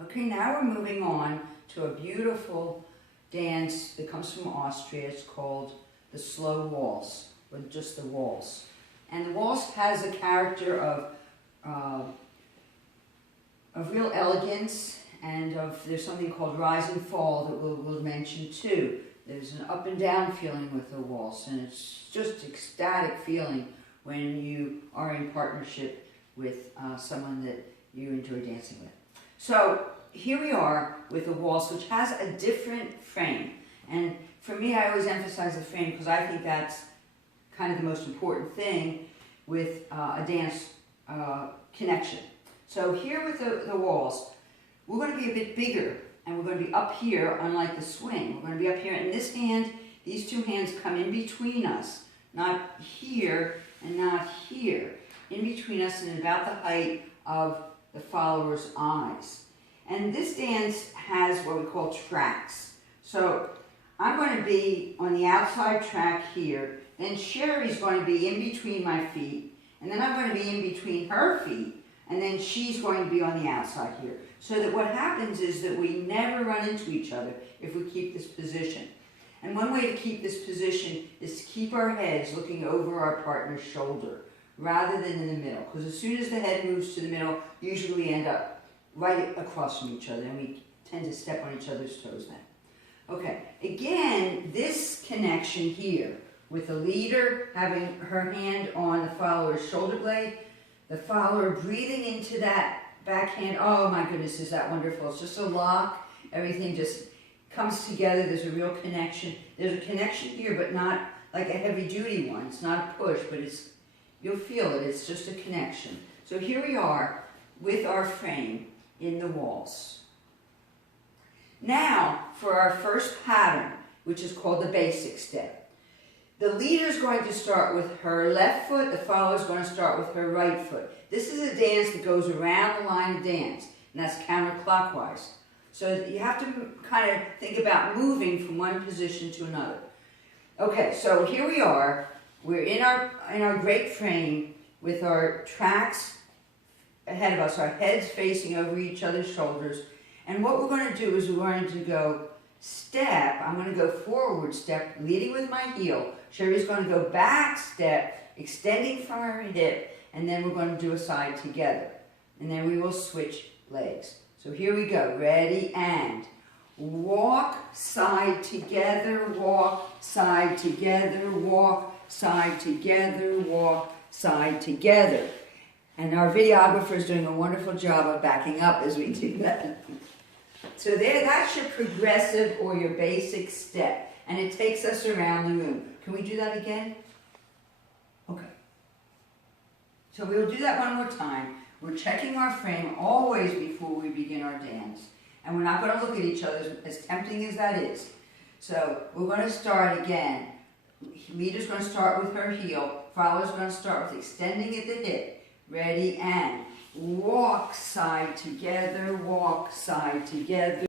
Okay, now we're moving on to a beautiful dance that comes from Austria. It's called the slow waltz, or just the waltz. And the waltz has a character of real elegance, and there's something called rise and fall that we'll mention too. There's an up and down feeling with the waltz, and it's just ecstatic feeling when you are in partnership with someone that you enjoy dancing with. So here we are with a waltz, which has a different frame. And for me, I always emphasize the frame because I think that's kind of the most important thing with a dance connection. So here with the waltz, we're going to be a bit bigger, and we're going to be up here, unlike the swing. We're going to be up here, and this hand, these two hands come in between us, not here and not here, in between us and about the height of the follower's eyes. And this dance has what we call tracks. So I'm going to be on the outside track here, then Sherry's going to be in between my feet, and then I'm going to be in between her feet, and then she's going to be on the outside here. So that what happens is that we never run into each other if we keep this position. And one way to keep this position is to keep our heads looking over our partner's shoulder rather than in the middle. Because as soon as the head moves to the middle, usually we end up right across from each other, and we tend to step on each other's toes then. Okay, again, this connection here with the leader having her hand on the follower's shoulder blade, the follower breathing into that backhand. Oh my goodness, is that wonderful. It's just a lock. Everything just comes together. There's a real connection. There's a connection here, but not like a heavy duty one. It's not a push, but you'll feel it. It's just a connection. So here we are with our frame in the waltz. Now for our first pattern, which is called the basic step. The leader is going to start with her left foot, the follower is going to start with her right foot. This is a dance that goes around the line of dance, and that's counterclockwise. So you have to kind of think about moving from one position to another. Okay, so here we are. We're in our great frame with our tracks ahead of us, our heads facing over each other's shoulders. And what we're going to do is we're going to go step. I'm going to go forward step, leading with my heel. Sherry's going to go back step, extending from her hip, and then we're going to do a side together. And then we will switch legs. So here we go. Ready, and walk, side together, walk, side together, walk, side together, walk, side together. And our videographer is doing a wonderful job of backing up as we do that. So that's your progressive or your basic step. And it takes us around the room. Can we do that again? Okay. So we'll do that one more time. We're checking our frame always before we begin our dance. And we're not going to look at each other, as tempting as that is. So we're going to start again. Leader's going to start with her heel. Follower's going to start with extending at the hip. Ready, and walk, side together, walk, side together.